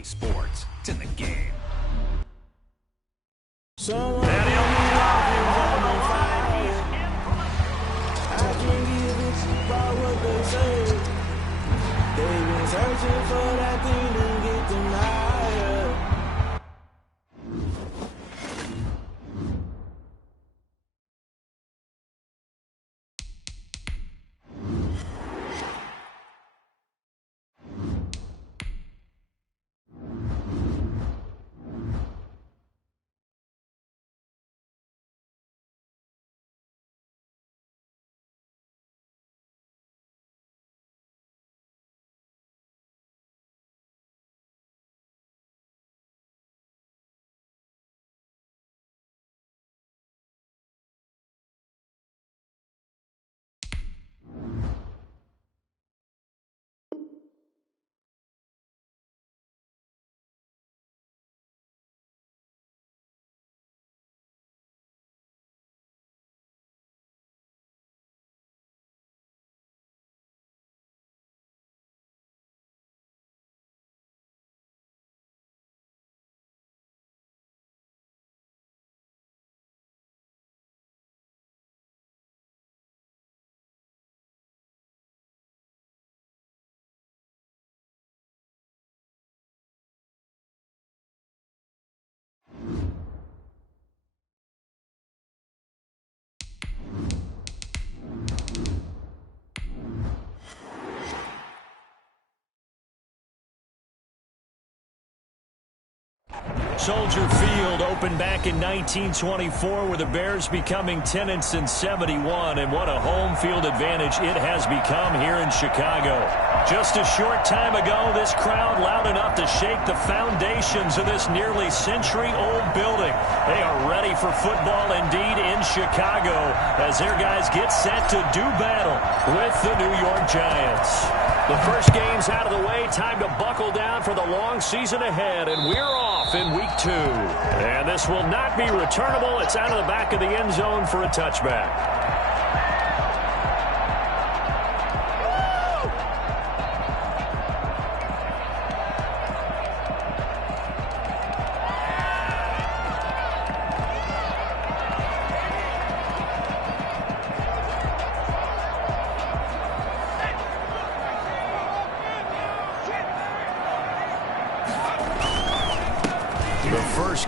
Bally Sports. It's in the game. They've been searching for that thing to get them higher. Soldier Field opened back in 1924 with the Bears becoming 10-71, and what a home field advantage it has become here in Chicago. Just a short time ago, this crowd loud enough to shake the foundations of this nearly century-old building. They are ready for football indeed in Chicago as their guys get set to do battle with the New York Giants. The first game's out of the way. Time to buckle down for the long season ahead, and we're off in week 2. And this will not be returnable. It's out of the back of the end zone for a touchback.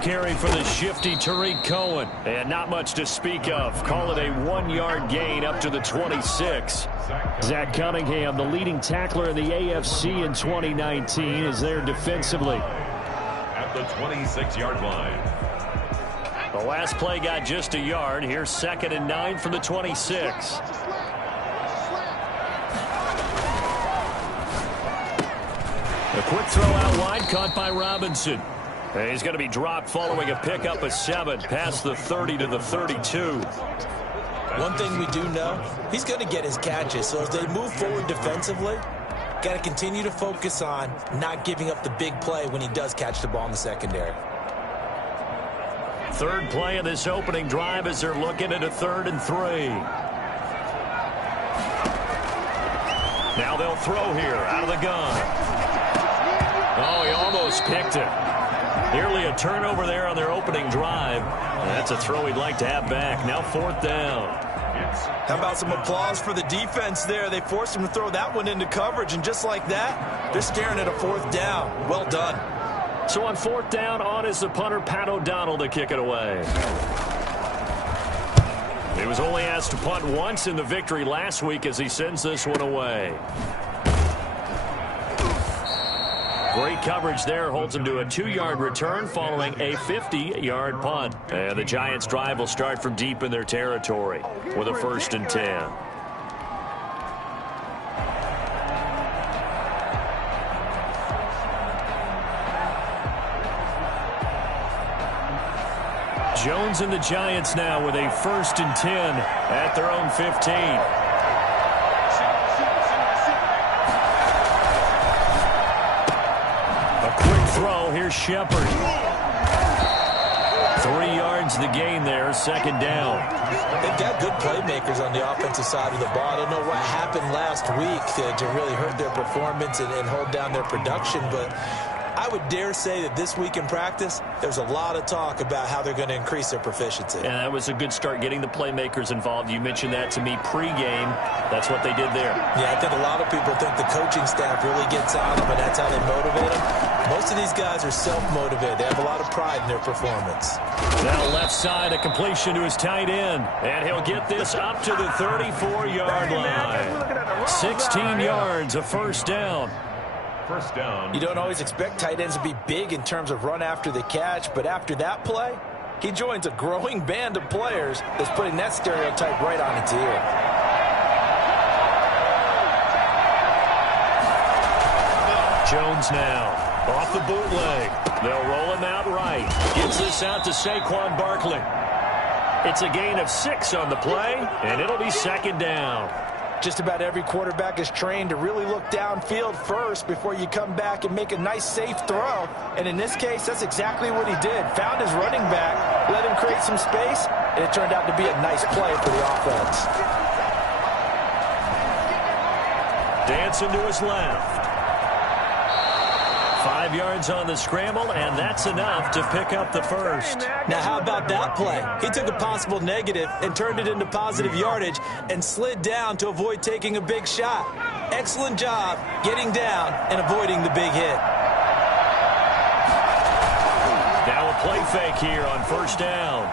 Carry for the shifty Tariq Cohen. And not much to speak of. Call it a 1-yard gain up to the 26. Zach Cunningham, the leading tackler in the AFC in 2019, is there defensively. At the 26-yard line. The last play got just a yard. Here's 2nd and 9 from the 26. A quick throw out wide, caught by Robinson. And he's going to be dropped following a pickup of 7 past the 30 to the 32. One thing we do know, he's going to get his catches. So as they move forward defensively, got to continue to focus on not giving up the big play when he does catch the ball in the secondary. Third play of this opening drive as they're looking at a 3rd and 3. Now they'll throw here out of the gun. Oh, he almost picked it. Nearly a turnover there on their opening drive. That's a throw he'd like to have back. Now 4th down. How about some applause for the defense there? They forced him to throw that one into coverage, and just like that, they're staring at a 4th down. Well done. So on 4th down, on is the punter, Pat O'Donnell, to kick it away. He was only asked to punt once in the victory last week as he sends this one away. Great coverage there, holds him to a 2-yard return following a 50-yard punt. And the Giants' drive will start from deep in their territory with a 1st and 10. Jones and the Giants now with a 1st and 10 at their own 15. Here's Shepard. 3 yards the gain there, 2nd down. They've got good playmakers on the offensive side of the ball. I don't know what happened last week to really hurt their performance and hold down their production, but I would dare say that this week in practice, there's a lot of talk about how they're going to increase their proficiency. And that was a good start, getting the playmakers involved. You mentioned that to me pregame. That's what they did there. Yeah, I think a lot of people think the coaching staff really gets on them, and that's how they motivate them. Most of these guys are self-motivated. They have a lot of pride in their performance. Now left side, a completion to his tight end. And he'll get this up to the 34-yard line. 16 yards, a first down. First down. You don't always expect tight ends to be big in terms of run after the catch, but after that play, he joins a growing band of players that's putting that stereotype right on its ear. Jones now off the bootleg. They'll roll him out right. Gets this out to Saquon Barkley. It's a gain of 6 on the play, and it'll be second down. Just about every quarterback is trained to really look downfield first before you come back and make a nice, safe throw. And in this case, that's exactly what he did. Found his running back, let him create some space, and it turned out to be a nice play for the offense. Dancing to his left. 5 yards on the scramble, and that's enough to pick up the first. Now, how about that play? He took a possible negative and turned it into positive yardage and slid down to avoid taking a big shot. Excellent job getting down and avoiding the big hit. Now a play fake here on first down.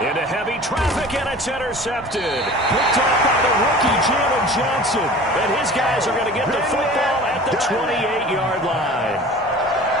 Into heavy traffic, and it's intercepted. Picked up by the rookie, Jalen Johnson. And his guys are going to get the football at the 28-yard line.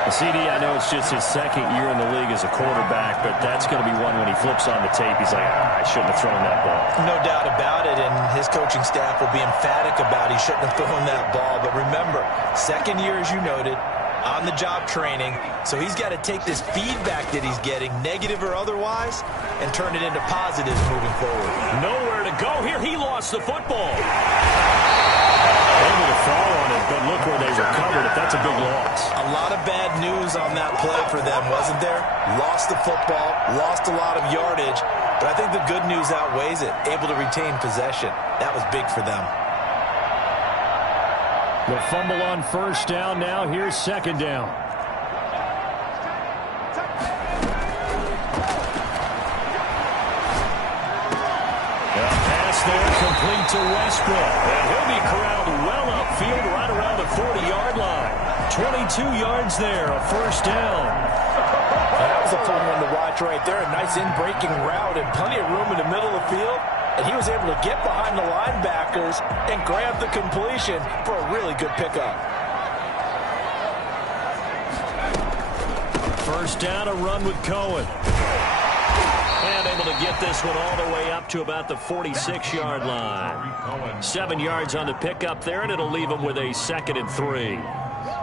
CD, I know it's just his second year in the league as a quarterback, but that's going to be one when he flips on the tape. He's like, I shouldn't have thrown that ball. No doubt about it, and his coaching staff will be emphatic about he shouldn't have thrown that ball. But remember, second year, as you noted, on-the-job training, so he's got to take this feedback that he's getting, negative or otherwise, and turn it into positives moving forward. Nowhere to go here. He lost the football. Able to fall on it, but look where they recovered it. That's a big loss. A lot of bad news on that play for them, wasn't there? Lost the football, lost a lot of yardage, but I think the good news outweighs it. Able to retain possession. That was big for them. The fumble on first down now. Here's second down. A pass there complete to Westbrook. And he'll be corralled well upfield right around the 40-yard line. 22 yards there, a first down. That was a fun one to watch right there. A nice in-breaking route and plenty of room in the middle of the field. And he was able to get behind the linebackers and grab the completion for a really good pickup. First down, a run with Cohen. And able to get this one all the way up to about the 46-yard line. 7 yards on the pickup there, and it'll leave him with a 2nd and 3.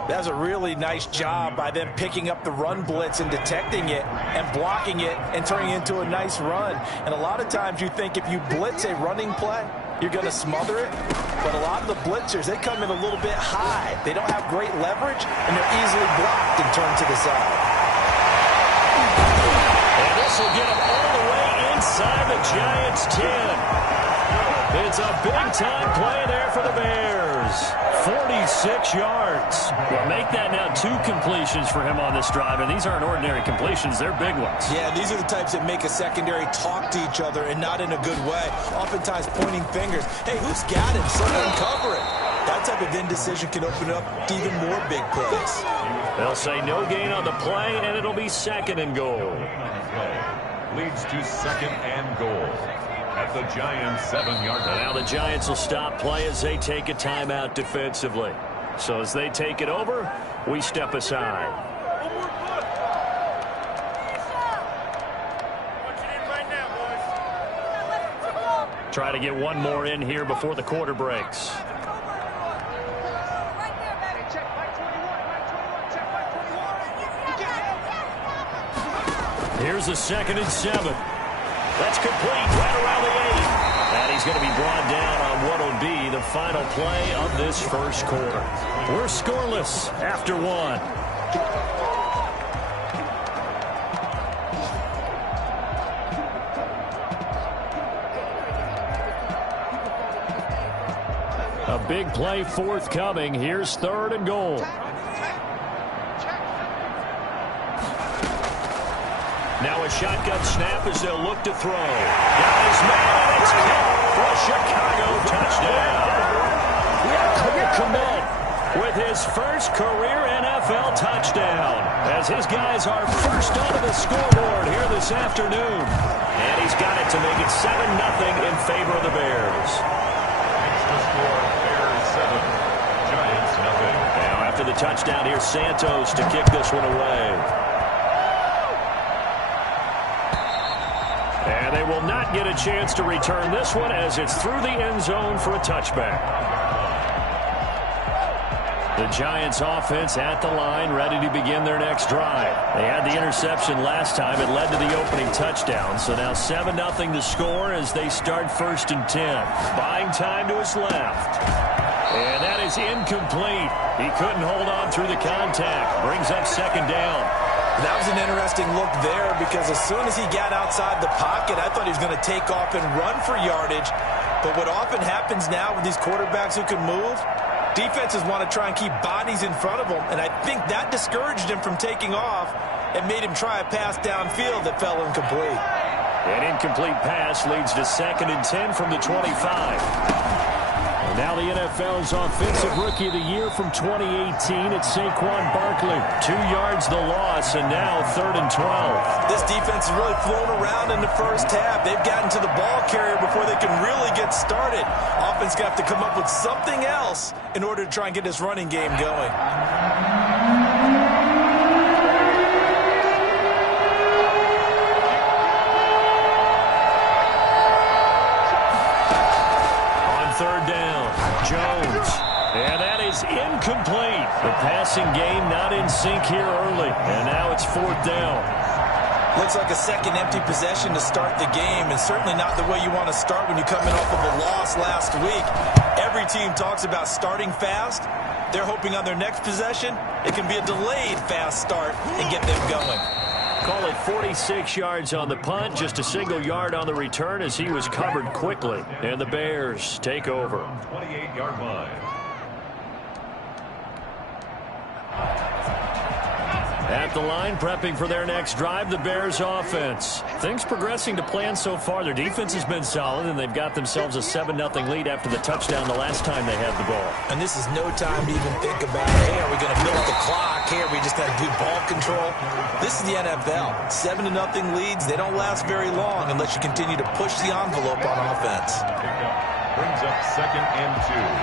That was a really nice job by them picking up the run blitz and detecting it and blocking it and turning it into a nice run. And a lot of times you think if you blitz a running play, you're going to smother it. But a lot of the blitzers, they come in a little bit high. They don't have great leverage, and they're easily blocked and turned to the side. And this will get them all the way inside the Giants' 10. It's a big-time play there for the Bears. 46 yards. Well, make that now 2 completions for him on this drive, and these aren't ordinary completions. They're big ones. Yeah, these are the types that make a secondary talk to each other and not in a good way. Oftentimes pointing fingers. Hey, who's got him? Someone cover it. That type of indecision can open up to even more big plays. They'll say no gain on the play, and it'll be 2nd and goal. Leads to 2nd and goal at the Giants' 7-yard line. Now the Giants will stop play as they take a timeout defensively. So as they take it over, we step aside. Try to get one more in here before the quarter breaks. Here's a 2nd and 7. That's complete right around the 8. And he's going to be brought down on what will be the final play of this first quarter. We're scoreless after 1. A big play forthcoming. Here's 3rd and goal. Now a shotgun snap as they'll look to throw. Got his man, it's caught for a Chicago touchdown. Cole Kmet with his first career NFL touchdown, as his guys are first onto the scoreboard here this afternoon. And he's got it to make it 7-0 in favor of the Bears. Extra score, Bears 7, Giants nothing. Now after the touchdown, here's Santos to kick this one away. And they will not get a chance to return this one as it's through the end zone for a touchback. The Giants offense at the line, ready to begin their next drive. They had the interception last time. It led to the opening touchdown. So now 7-0 to score as they start 1st and 10. Buying time to his left. And that is incomplete. He couldn't hold on through the contact. Brings up 2nd down. That was an interesting look there, because as soon as he got outside the pocket, I thought he was going to take off and run for yardage. But what often happens now with these quarterbacks who can move, defenses want to try and keep bodies in front of them, and I think that discouraged him from taking off and made him try a pass downfield that fell incomplete. An incomplete pass leads to 2nd and 10 from the 25. And now the NFL's Offensive Rookie of the Year from 2018, it's Saquon Barkley. 2 yards the loss, and now 3rd and 12. This defense has really flown around in the first half. They've gotten to the ball carrier before they can really get started. Offense got to come up with something else in order to try and get this running game going. Jones, and that is incomplete. The passing game not in sync here early, and now it's 4th down. Looks like a second empty possession to start the game, and certainly not the way you want to start when you're coming off of a loss last week. Every team talks about starting fast. They're hoping on their next possession it can be a delayed fast start and get them going. Call it 46 yards on the punt, just a single yard on the return as he was covered quickly. And the Bears take over. 28-yard line. At the line, prepping for their next drive, the Bears offense. Things progressing to plan so far. Their defense has been solid, and they've got themselves a 7-0 lead after the touchdown the last time they had the ball. And this is no time to even think about, hey, are we going to milk the clock? Hey, are we just going to do ball control? This is the NFL. 7-0 leads, they don't last very long unless you continue to push the envelope on offense. Brings up 2nd and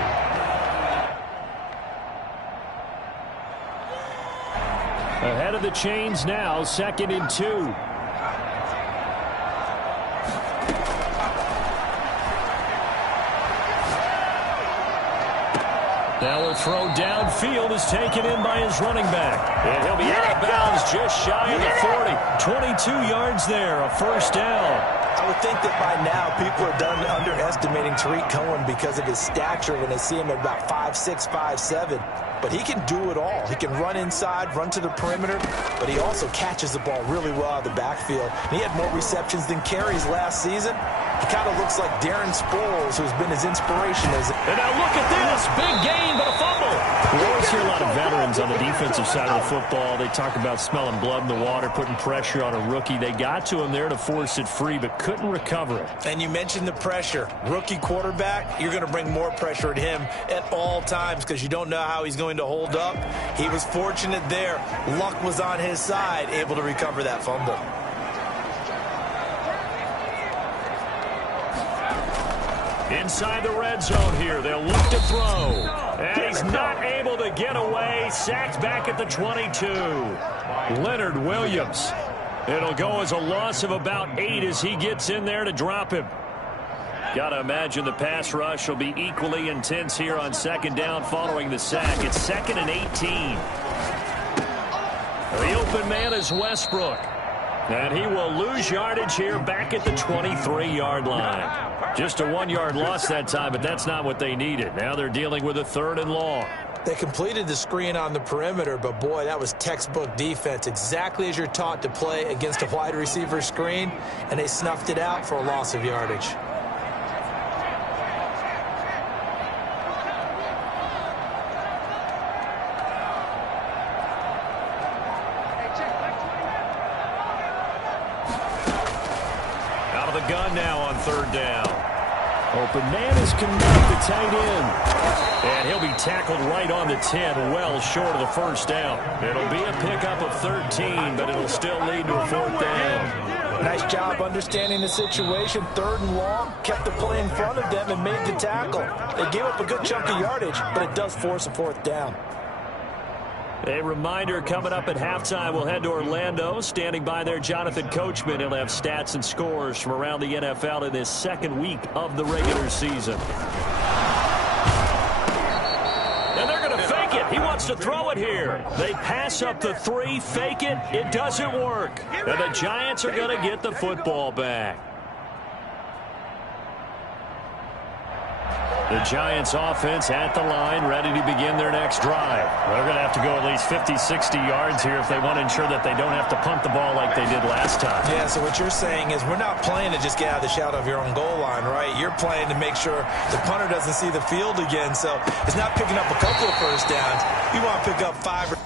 2. Ahead of the chains now, 2nd and 2. Now a throw downfield is taken in by his running back. And he'll be out of bounds just shy of the 40. 22 yards there, a 1st down. I would think that by now people are done underestimating Tariq Cohen because of his stature when they see him at about 5'6", 5'7". But he can do it all. He can run inside, run to the perimeter, but he also catches the ball really well out of the backfield. And he had more receptions than carries last season. He kind of looks like Darren Sproles, who's been his inspiration. And now look at this. Big gain, but a fumble. We always hear a lot of veterans on the defensive side of the football. They talk about smelling blood in the water, putting pressure on a rookie. They got to him there to force it free, but couldn't recover it. And you mentioned the pressure. Rookie quarterback, you're going to bring more pressure at him at all times because you don't know how he's going to hold up. He was fortunate there. Luck was on his side, able to recover that fumble. Inside the red zone here, they'll look to throw. And he's not able to get away. Sacked back at the 22. Leonard Williams. It'll go as a loss of about 8 as he gets in there to drop him. Got to imagine the pass rush will be equally intense here on 2nd down following the sack. It's 2nd and 18. The open man is Westbrook. And he will lose yardage here back at the 23-yard line. Just a 1-yard loss that time, but that's not what they needed. Now they're dealing with a 3rd and long. They completed the screen on the perimeter, but boy, that was textbook defense. Exactly as you're taught to play against a wide receiver screen, and they snuffed it out for a loss of yardage. gun now on third down. Open man is Knupp, the tight end. And he'll be tackled right on the 10, well short of the first down. It'll be a pickup of 13, but it'll still lead to a fourth down. Nice job understanding the situation. 3rd and long, kept the play in front of them and made the tackle. They gave up a good chunk of yardage, but it does force a fourth down. A reminder, coming up at halftime, we'll head to Orlando. Standing by there, Jonathan Coachman. He'll have stats and scores from around the NFL in this second week of the regular season. And they're going to fake it. He wants to throw it here. They pass up the 3, fake it. It doesn't work. And the Giants are going to get the football back. The Giants offense at the line, ready to begin their next drive. They're going to have to go at least 50, 60 yards here if they want to ensure that they don't have to punt the ball like they did last time. Yeah, so what you're saying is we're not playing to just get out of the shadow of your own goal line, right? You're playing to make sure the punter doesn't see the field again. So it's not picking up a couple of first downs. You want to pick up 5 or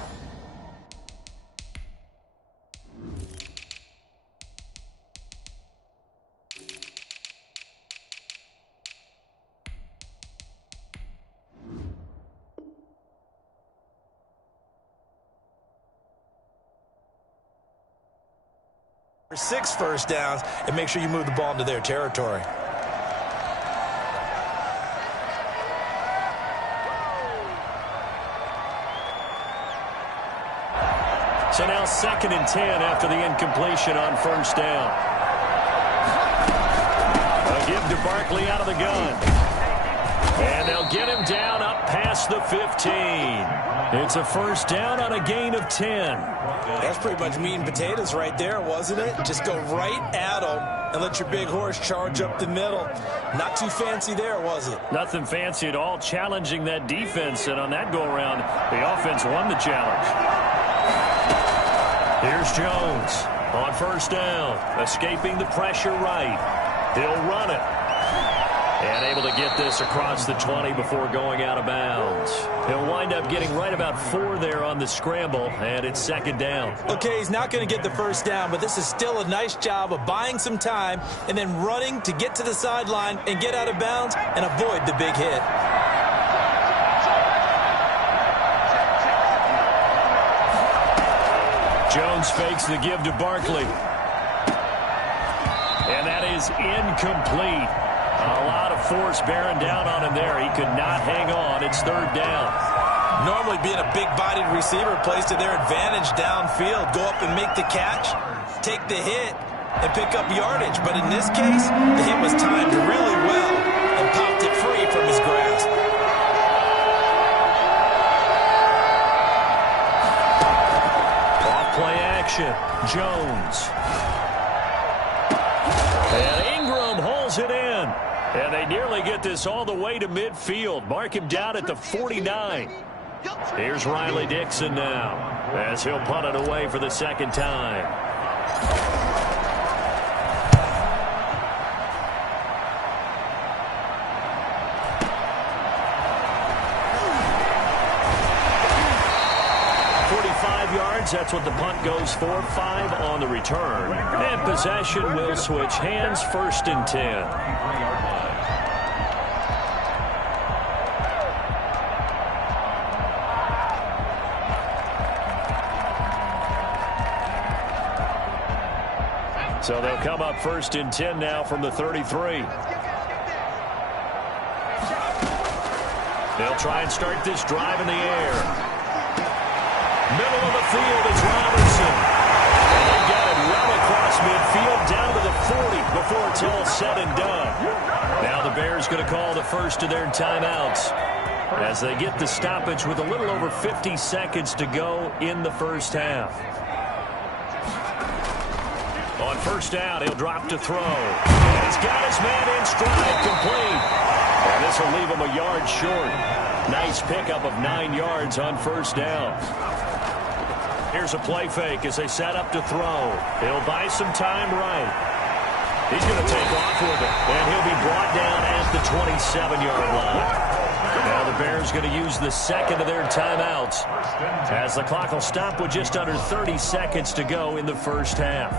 6 first downs and make sure you move the ball into their territory. So now 2nd and 10 after the incompletion on first down. A give to Barkley out of the gun. And they'll get him down up past the 15. It's a first down on a gain of 10. That's pretty much meat and potatoes right there, wasn't it? Just go right at them and let your big horse charge up the middle. Not too fancy there, was it? Nothing fancy at all, challenging that defense. And on that go-around, the offense won the challenge. Here's Jones on first down, escaping the pressure right. He'll run it. And able to get this across the 20 before going out of bounds. He'll wind up getting right about 4 there on the scramble, and it's 2nd down. Okay, he's not going to get the first down, but this is still a nice job of buying some time and then running to get to the sideline and get out of bounds and avoid the big hit. Jones fakes the give to Barkley. And that is incomplete. A lot of force bearing down on him there. He could not hang on. It's 3rd down. Normally being a big-bodied receiver plays to their advantage downfield. Go up and make the catch, take the hit, and pick up yardage. But in this case, the hit was timed really well and popped it free from his grasp. Off-play action. Jones. And Ingram holds it in. And they nearly get this all the way to midfield. Mark him down at the 49. Here's Riley Dixon now as he'll punt it away for the 2nd time. That's what the punt goes for. 5 on the return. And possession will switch hands. 1st and 10. So they'll come up 1st and 10 now from the 33. They'll try and start this drive in the air. Middle of the field is Robertson. And they got it well across midfield down to the 40 before it's all said and done. Now the Bears going to call the first of their timeouts as they get the stoppage with a little over 50 seconds to go in the first half. On first down, he'll drop to throw. And he's got his man in stride, complete. And this will leave him a yard short. Nice pickup of 9 yards on first down. Here's a play fake as they set up to throw. He'll buy some time right. He's going to take off with it, and he'll be brought down at the 27-yard line. Now the Bears going to use the 2nd of their timeouts as the clock will stop with just under 30 seconds to go in the first half.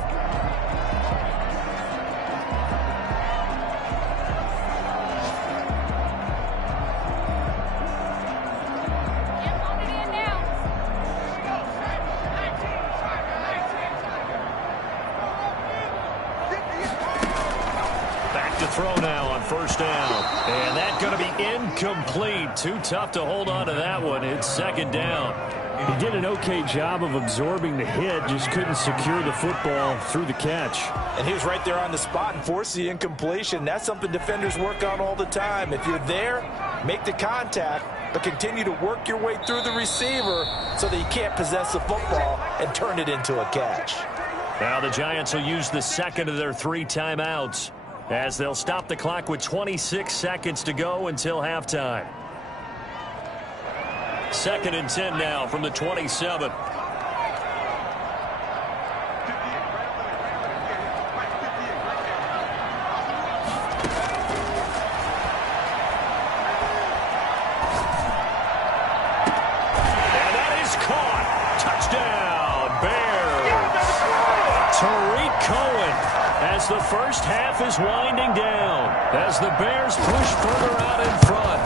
throw now on first down. And that's going to be incomplete. Too tough to hold on to that one. It's second down. He did an okay job of absorbing the hit, just couldn't secure the football through the catch. And he was right there on the spot and forced the incompletion. That's something defenders work on all the time. If you're there, make the contact, but continue to work your way through the receiver so that you can't possess the football and turn it into a catch. Now the Giants will use the second of their 3 timeouts as they'll stop the clock with 26 seconds to go until halftime. 2nd and 10 now from the 27. As the first half is winding down, as the Bears push further out in front.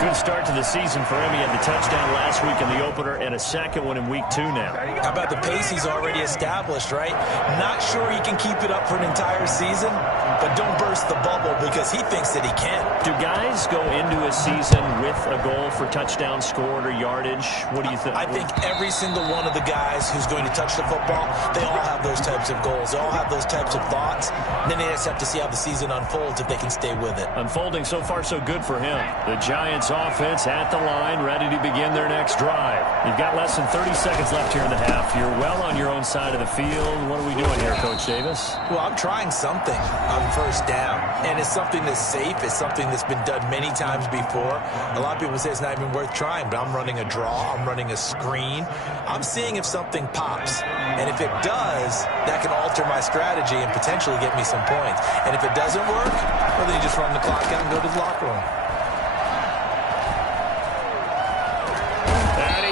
Good start to the season for him. He had the touchdown last week in the opener and a second one in week 2 now. How about the pace he's already established, right? Not sure he can keep it up for an entire season, but don't burst the bubble because he thinks that he can. Do guys go into a season with a goal for touchdown scored or yardage? What do you think? I think every single one of the guys who's going to touch the football, they all have those types of goals. They all have those types of thoughts. And then they just have to see how the season unfolds if they can stay with it. Unfolding so far so good for him. The Giants offense at the line, ready to begin their next drive. You've got less than 30 seconds left here in the half. You're well on your own side of the field. What are we doing here, Coach Davis? Well, I'm trying something on first down, and it's something that's safe. It's something that's been done many times before. A lot of people say it's not even worth trying, but I'm running a draw. I'm running a screen. I'm seeing if something pops, and if it does, that can alter my strategy and potentially get me some points. And if it doesn't work, well, then you just run the clock out and go to the locker room.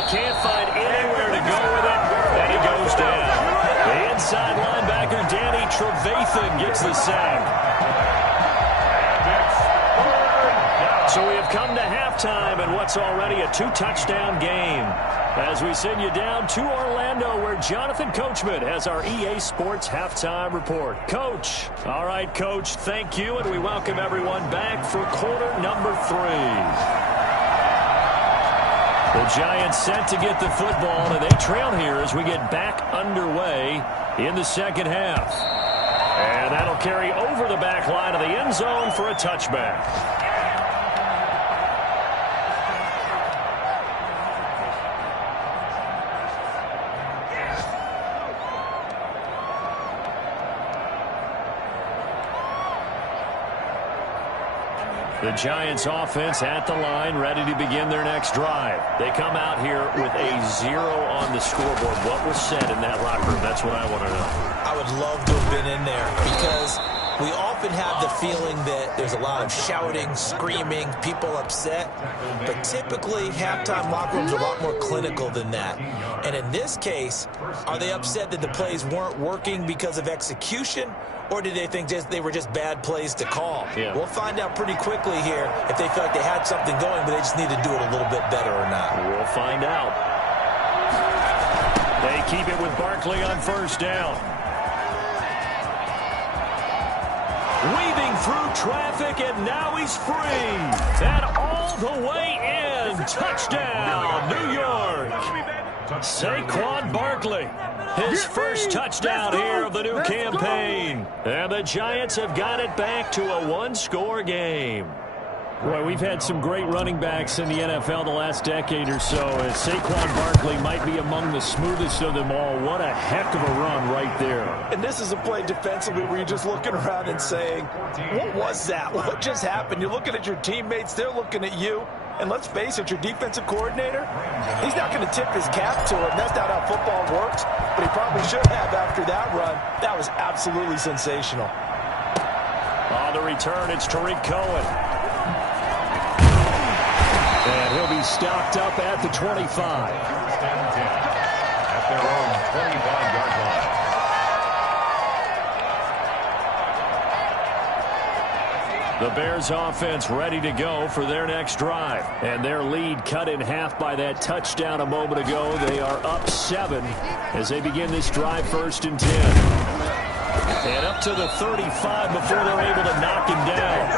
Can't find anywhere to go with it, and he goes down. The inside linebacker, Danny Trevathan, gets the sack. So we have come to halftime in what's already a 2-touchdown game. As we send you down to Orlando, where Jonathan Coachman has our EA Sports Halftime Report. Coach. All right, Coach, thank you, and we welcome everyone back for quarter number 3. The Giants set to get the football, and they trail here as we get back underway in the second half. And that'll carry over the back line of the end zone for a touchback. The Giants offense at the line, ready to begin their next drive. They come out here with a 0 on the scoreboard. What was said in that locker room? That's what I want to know. I would love to have been in there because we often have the feeling that there's a lot of shouting, screaming, people upset. But typically, halftime locker rooms are a lot more clinical than that. And in this case, are they upset that the plays weren't working because of execution? Or did they think they were just bad plays to call? Yeah. We'll find out pretty quickly here if they feel like they had something going, but they just need to do it a little bit better or not. We'll find out. They keep it with Barkley on first down. Weaving through traffic, and now he's free. And all the way in. Touchdown, New York. Saquon Barkley. His first touchdown here of the new campaign. And the Giants have got it back to a 1-score game. Boy, we've had some great running backs in the NFL the last decade or so. As Saquon Barkley might be among the smoothest of them all. What a heck of a run right there. And this is a play defensively where you're just looking around and saying, what was that? What just happened? You're looking at your teammates. They're looking at you. And let's face it, your defensive coordinator, he's not going to tip his cap to it. That's not how football works. But he probably should have after that run. That was absolutely sensational. On the return, it's Tariq Cohen. And he'll be stopped up at the 25. At their own 25-yard line. The Bears offense ready to go for their next drive. And their lead cut in half by that touchdown a moment ago. They are up 7 as they begin this drive 1st and 10. And up to the 35 before they're able to knock him down.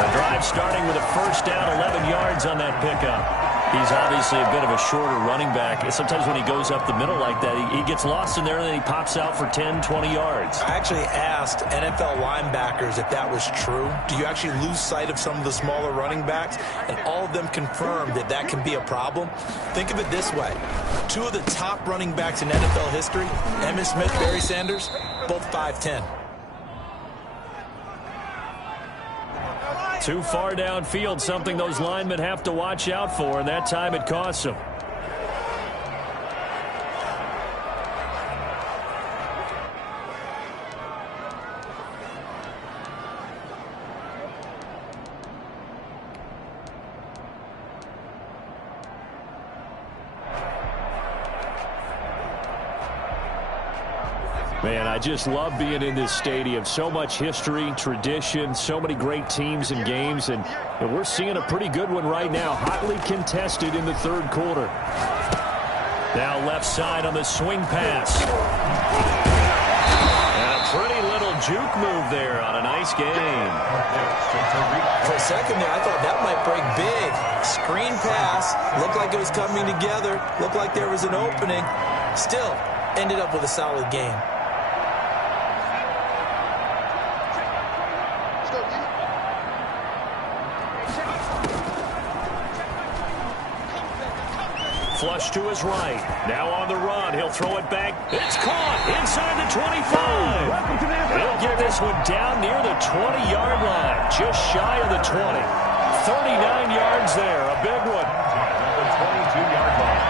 The drive starting with a first down, 11 yards on that pickup. He's obviously a bit of a shorter running back. Sometimes when he goes up the middle like that, he gets lost in there, and then he pops out for 10, 20 yards. I actually asked NFL linebackers if that was true. Do you actually lose sight of some of the smaller running backs? And all of them confirmed that that can be a problem. Think of it this way. Two of the top running backs in NFL history, Emmitt Smith, Barry Sanders, both 5'10". Too far downfield, something those linemen have to watch out for, and that time it costs them. Man, I just love being in this stadium. So much history, tradition, so many great teams and games, and we're seeing a pretty good one right now. Hotly contested in the third quarter. Now left side on the swing pass. And a pretty little juke move there on a nice game. For a second there, I thought that might break big. Screen pass. Looked like it was coming together. Looked like there was an opening. Still, ended up with a solid game. Flush to his right. Now on the run. He'll throw it back. It's caught inside the 25. He'll get this one down near the 20-yard line. Just shy of the 20. 39 yards there. A big one. At the 22-yard line.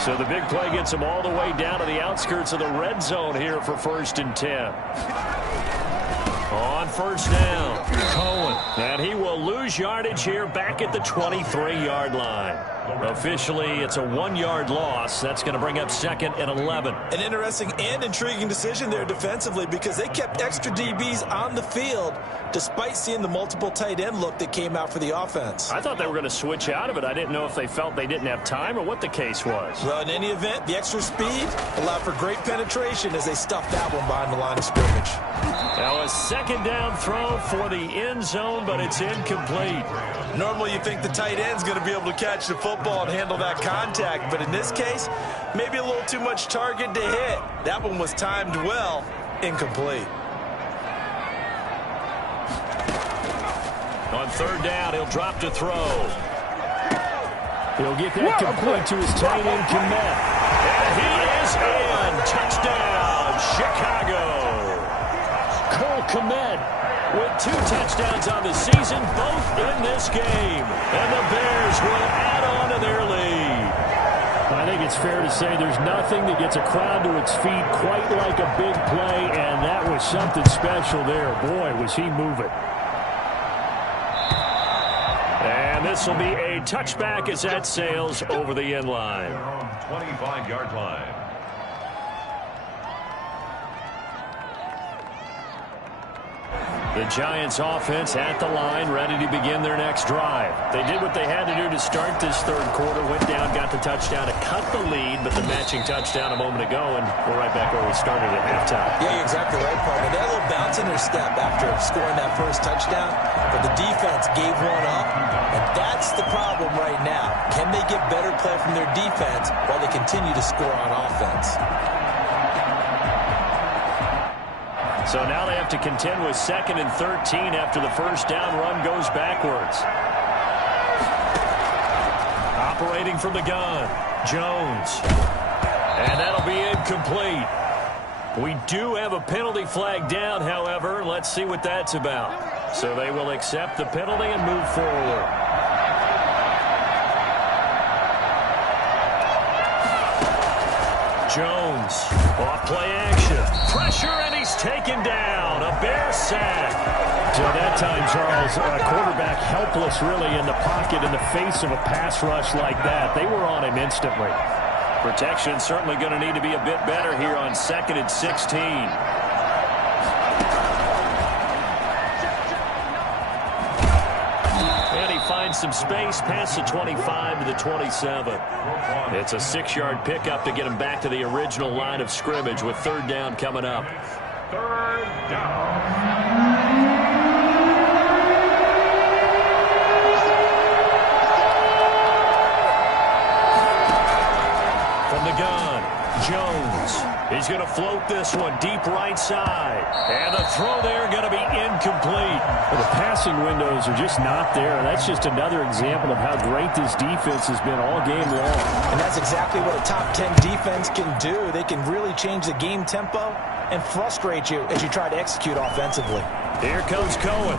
So the big play gets him all the way down to the outskirts of the red zone here for 1st and 10. On first down, Cohen. And he will lose yardage here back at the 23-yard line. Officially, it's a 1-yard loss. That's going to bring up 2nd and 11. An interesting and intriguing decision there defensively because they kept extra DBs on the field despite seeing the multiple tight end look that came out for the offense. I thought they were going to switch out of it. I didn't know if they felt they didn't have time or what the case was. Well, in any event, the extra speed allowed for great penetration as they stuffed that one behind the line of scrimmage. Now a 2nd down throw for the end zone, but it's incomplete. Normally you think the tight end's going to be able to catch the football and handle that contact, but in this case, maybe a little too much target to hit. That one was timed well, incomplete. On 3rd down, he'll drop to throw. He'll get that complete to his tight end, Kmet. And he is in. Touchdown, Chicago. Cole Kmet with 2 touchdowns on the season, both in this game. And the Bears will add on to their lead. I think it's fair to say there's nothing that gets a crowd to its feet quite like a big play, and that was something special there. Boy, was he moving. And this will be a touchback as that sails over the end line. 25-yard line. The Giants offense at the line, ready to begin their next drive. They did what they had to do to start this third quarter, went down, got the touchdown to cut the lead, but the matching touchdown a moment ago, and we're right back where we started at halftime. Yeah, you're exactly right, partner. They had a little bounce in their step after scoring that first touchdown, but the defense gave one up, and that's the problem right now. Can they get better play from their defense while they continue to score on offense? So now they have to contend with 2nd and 13 after the first down run goes backwards. Operating from the gun, Jones. And that'll be incomplete. We do have a penalty flag down, however. Let's see what that's about. So they will accept the penalty and move forward. Jones, off play action, pressure, and he's taken down. A Bear sack. So that time, Charles, a quarterback helpless really in the pocket in the face of a pass rush like that. They were on him instantly. Protection certainly going to need to be a bit better here on 2nd and 16. And he finds some space past the 25 to the 27. It's a 6-yard pickup to get them back to the original line of scrimmage with third down coming up. Third down. From the gun, Jones. He's going to float this one deep right side. And the throw there going to be incomplete. Well, the passing windows are just not there. That's just another example of how great this defense has been all game long. And that's exactly what a top 10 defense can do. They can really change the game tempo and frustrate you as you try to execute offensively. Here comes Cohen.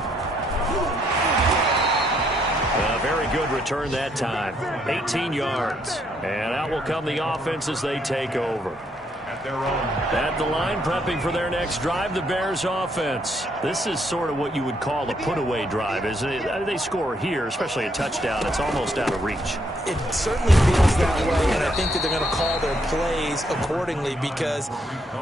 A very good return that time. 18 yards. And out will come the offense as they take over. At the line, prepping for their next drive, the Bears offense. This is sort of what you would call a put-away drive, isn't it? They score here, especially a touchdown. It's almost out of reach. It certainly feels that way, and I think that they're going to call their plays accordingly because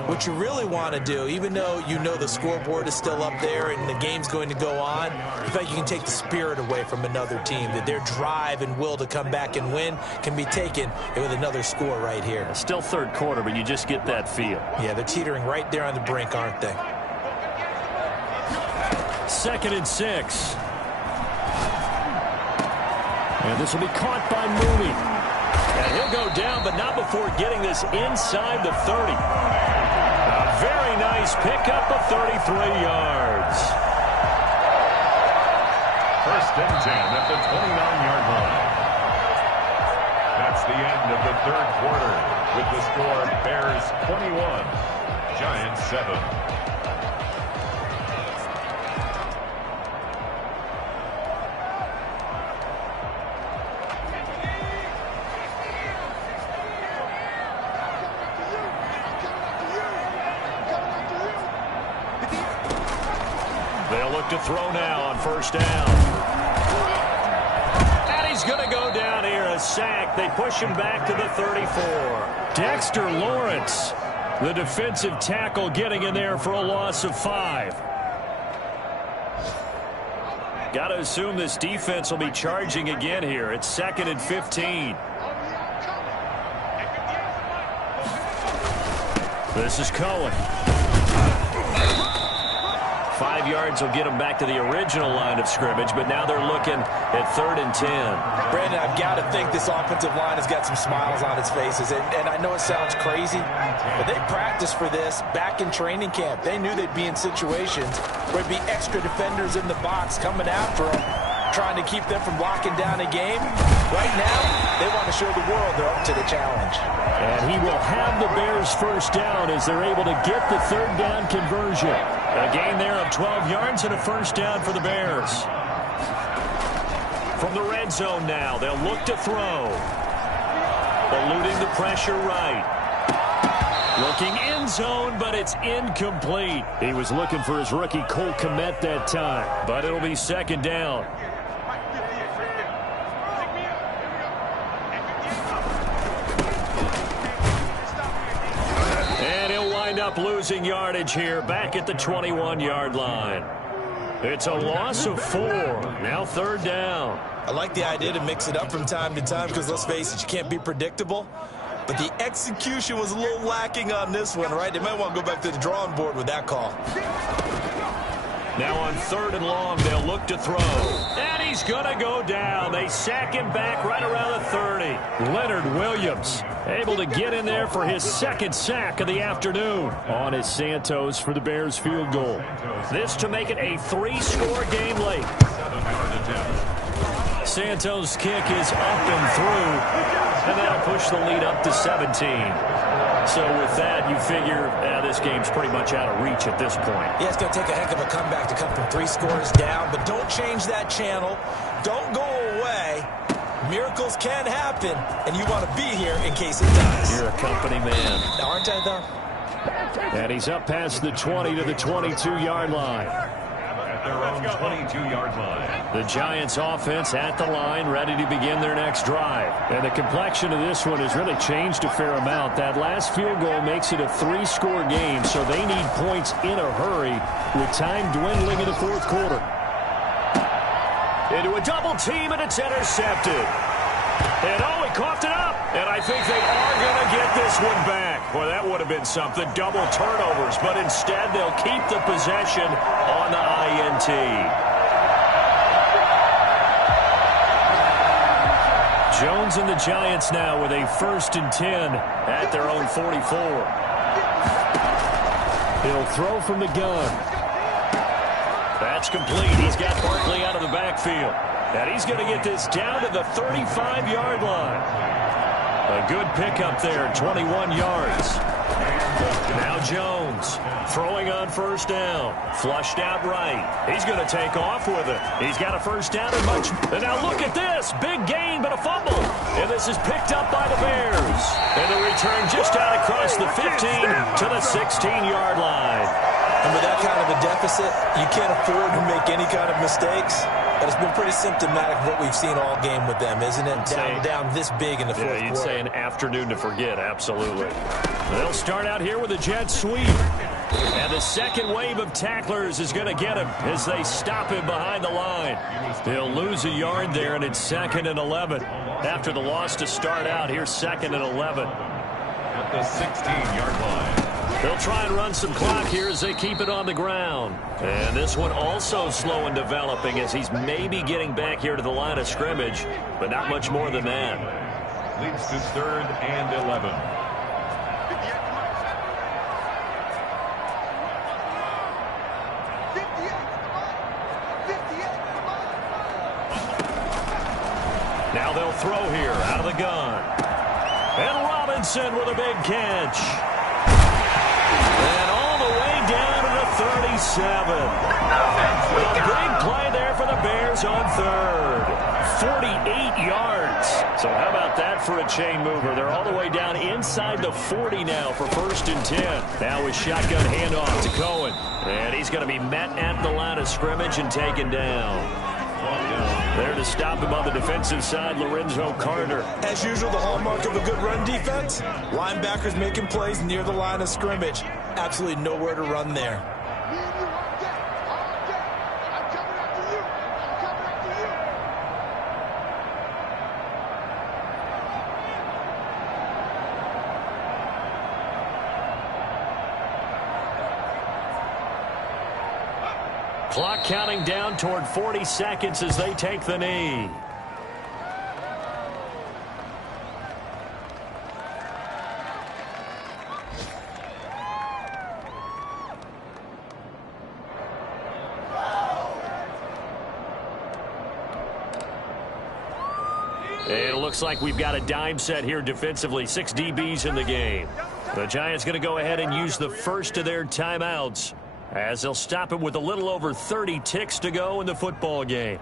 what you really want to do, even though you know the scoreboard is still up there and the game's going to go on, in fact, you can take the spirit away from another team, that their drive and will to come back and win can be taken with another score right here. Still third quarter, but you just get that feel. Yeah, they're teetering right there on the brink, aren't they? 2nd and 6. And this will be caught by Mooney. And he'll go down, but not before getting this inside the 30. A very nice pickup of 33 yards. 1st and 10 at the 29-yard line. That's the end of the third quarter with the score Bears 21, Giants 7. They'll look to throw now on 1st down. And he's going to go down here, a sack. They push him back to the 34. Dexter Lawrence, the defensive tackle, getting in there for a loss of 5. Got to assume this defense will be charging again here. It's 2nd and 15. This is Cohen. 5 yards will get them back to the original line of scrimmage, but now they're looking at 3rd and 10. Brandon, I've got to think this offensive line has got some smiles on its faces, and I know it sounds crazy, but they practiced for this back in training camp. They knew they'd be in situations where there'd be extra defenders in the box coming after them, trying to keep them from locking down a game. Right now, they want to show the world they're up to the challenge. And he will have the Bears 1st down as they're able to get the 3rd down conversion. A gain there of 12 yards and a 1st down for the Bears. From the red zone now, they'll look to throw. Eluding the pressure right. Looking end zone, but it's incomplete. He was looking for his rookie Cole Kmet that time, but it'll be 2nd down. Up losing yardage here back at the 21-yard line. It's a loss of 4. Now 3rd down. I like the idea to mix it up from time to time because, let's face it, you can't be predictable. But the execution was a little lacking on this one, right? They might want to go back to the drawing board with that call. Now on 3rd and long, they'll look to throw. And he's going to go down. They sack him back right around the 30. Leonard Williams able to get in there for his 2nd sack of the afternoon. On is Santos for the Bears field goal. This to make it a 3-score game late. Santos' kick is up and through. And that'll push the lead up to 17. So with that, you figure this game's pretty much out of reach at this point. Yeah, it's going to take a heck of a comeback to come from 3 scores down, but don't change that channel. Don't go away. Miracles can happen, and you want to be here in case it does. You're a company man. Aren't I, though? And he's up past the 20 to the 22-yard line. Their own 22-yard line. The Giants offense at the line, ready to begin their next drive. And the complexion of this one has really changed a fair amount. That last field goal makes it a 3-score game, so they need points in a hurry with time dwindling in the 4th quarter. Into a double team, and it's intercepted. And he coughed it up. And I think they are going to get this one back. Well, that would have been something. Double turnovers. But instead, they'll keep the possession on the INT. Jones and the Giants now with a 1st and 10 at their own 44. He'll throw from the gun. That's complete. He's got Barkley out of the backfield. And he's going to get this down to the 35-yard line. A good pickup there, 21 yards. Now Jones throwing on 1st down. Flushed out right. He's going to take off with it. He's got a 1st down and much. And now look at this. Big gain, but a fumble. And this is picked up by the Bears. And the return just out across the 15 to the 16-yard line. And with that kind of a deficit, you can't afford to make any kind of mistakes. But it's been pretty symptomatic of what we've seen all game with them, isn't it? Down this big in the fourth quarter. You'd say an afternoon to forget, absolutely. They'll start out here with a jet sweep. And the second wave of tacklers is going to get him as they stop him behind the line. They'll lose a yard there, and it's 2nd and 11. After the loss to start out, here's 2nd and 11. At the 16-yard line. They'll try and run some clock here as they keep it on the ground. And this one also slow and developing as he's maybe getting back here to the line of scrimmage, but not much more than that. Leads to 3rd and 11. Now they'll throw here out of the gun. And Robinson with a big catch. And all the way down to the 37. A big play there for the Bears on 3rd. 48 yards. So how about that for a chain mover? They're all the way down inside the 40 now for 1st and 10. Now with shotgun handoff to Cohen. And he's going to be met at the line of scrimmage and taken down. There to stop him on the defensive side, Lorenzo Carter. As usual, the hallmark of a good run defense, linebackers making plays near the line of scrimmage. Absolutely nowhere to run there. Clock counting down toward 40 seconds as they take the knee. It looks like we've got a dime set here defensively. 6 DBs in the game. The Giants going to go ahead and use the first of their timeouts, as they'll stop it with a little over 30 ticks to go in the football game.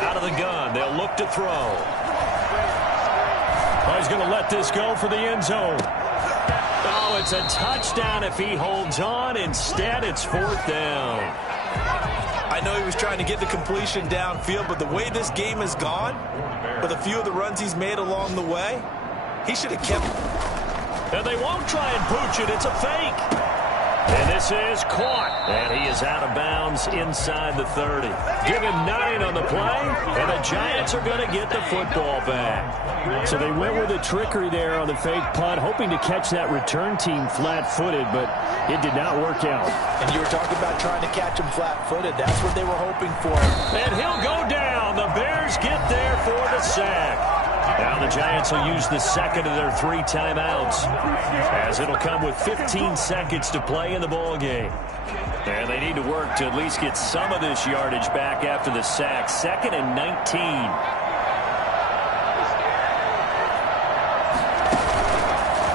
Out of the gun, they'll look to throw. Oh, he's going to let this go for the end zone. Oh, it's a touchdown if he holds on. Instead, it's 4th down. I know he was trying to get the completion downfield, but the way this game has gone, with a few of the runs he's made along the way, he should have kept. And they won't try and pooch it. It's a fake. And this is caught. And he is out of bounds inside the 30. Give him 9 on the play, and the Giants are going to get the football back. So they went with a trickery there on the fake punt, hoping to catch that return team flat-footed, but it did not work out. And you were talking about trying to catch him flat-footed. That's what they were hoping for. And he'll go down. The Bears get there for the sack. Now the Giants will use the second of their 3 timeouts, as it'll come with 15 seconds to play in the ball game. And they need to work to at least get some of this yardage back after the sack. 2nd and 19.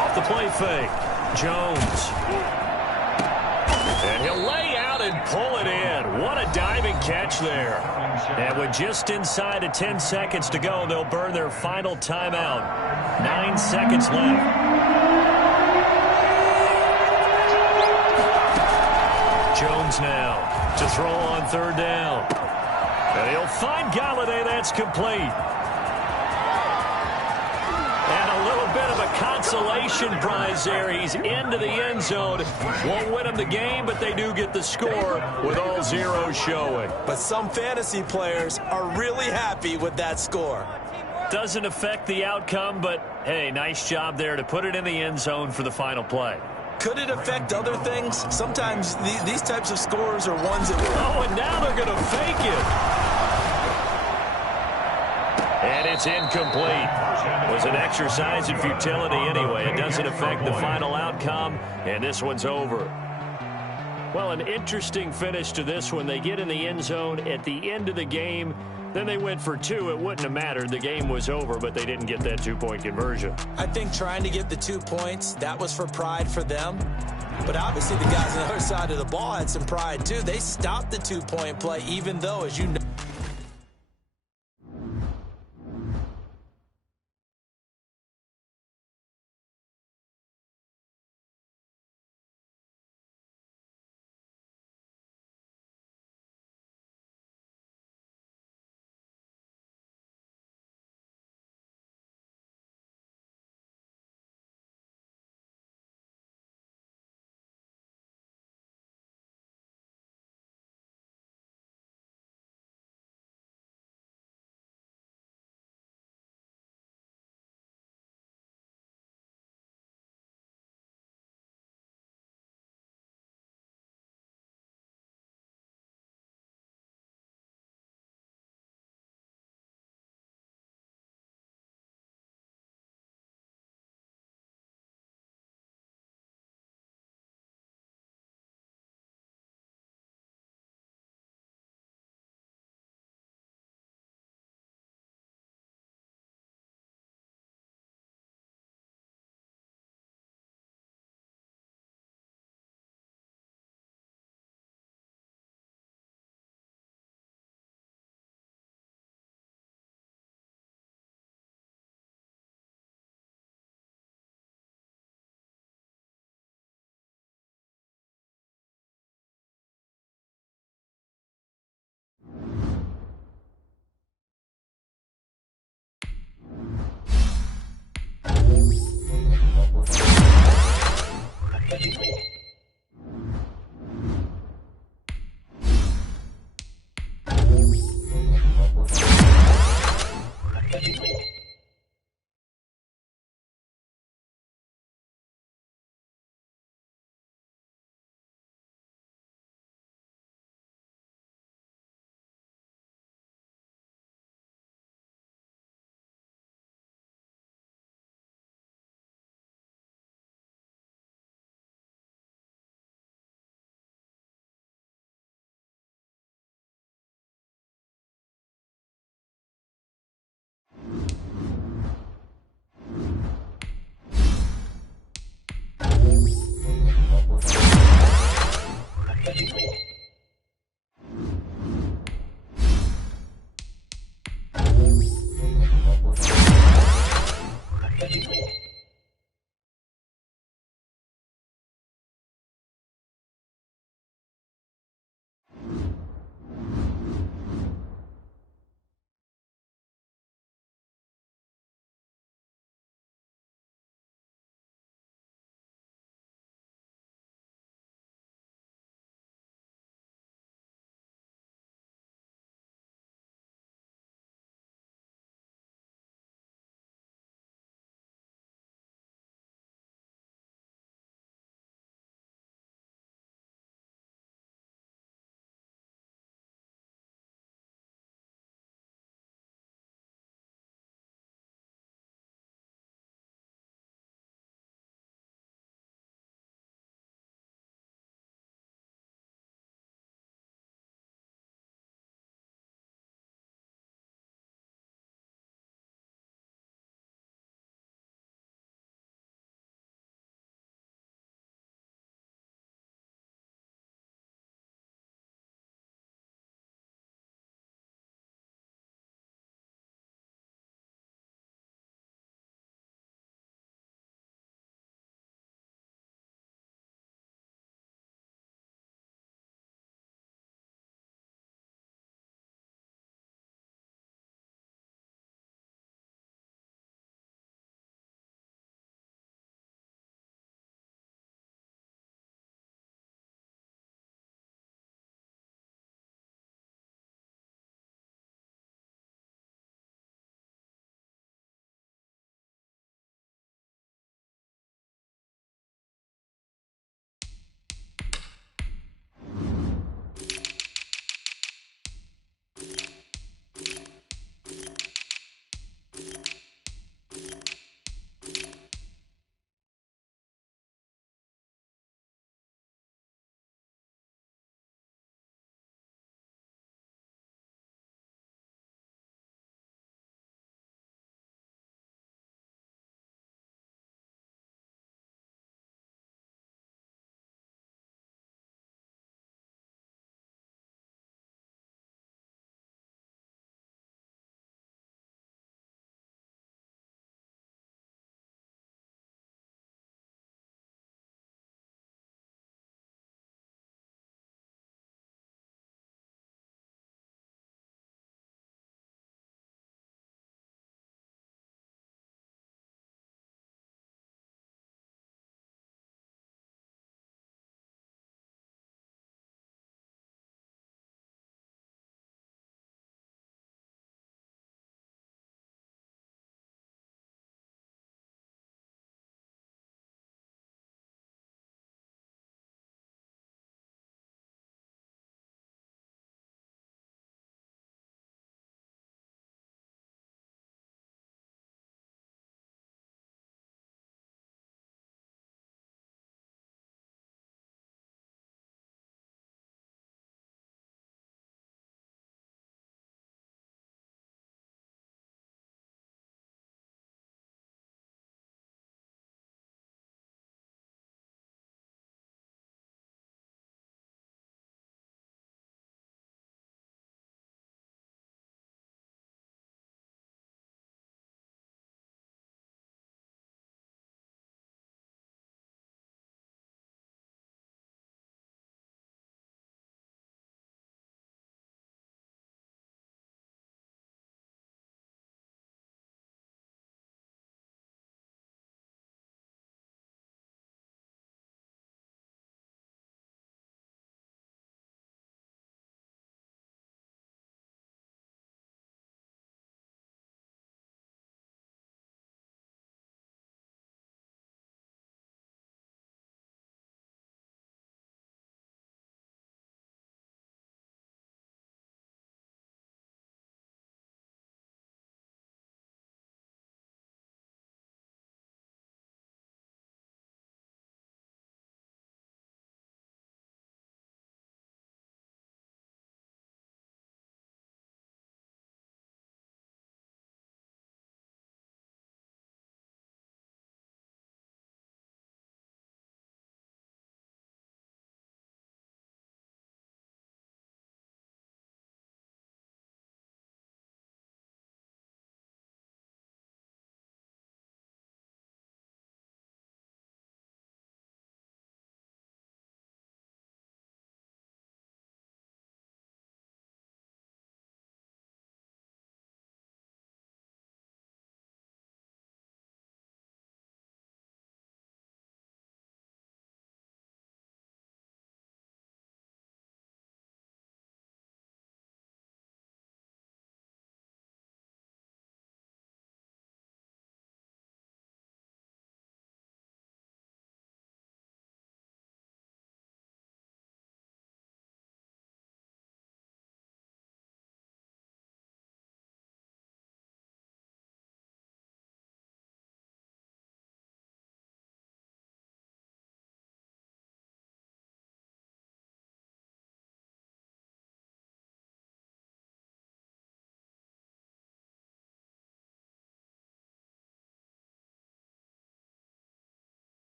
Off the play fake. Jones. And he'll lay out and pull it in. What a diving catch there. And with just inside of 10 seconds to go, they'll burn their final timeout. 9 seconds left. Jones now to throw on 3rd down. And he'll find Galladay. That's complete. bit of a consolation prize there. He's into the end zone. Won't win them the game, but they do get the score with all zeros showing. But some fantasy players are really happy with that score. Doesn't affect the outcome, but, hey, nice job there to put it in the end zone for the final play. Could it affect other things? Sometimes these types of scores are ones that will. Oh, and now they're going to fake it. And it's incomplete. It was an exercise in futility anyway. It doesn't affect the final outcome, and this one's over. Well, an interesting finish to this one. They get in the end zone at the end of the game. Then they went for two. It wouldn't have mattered. The game was over, but they didn't get that two-point conversion. I think trying to get the 2 points, that was for pride for them. But obviously the guys on the other side of the ball had some pride too. They stopped the two-point play, even though, as you know,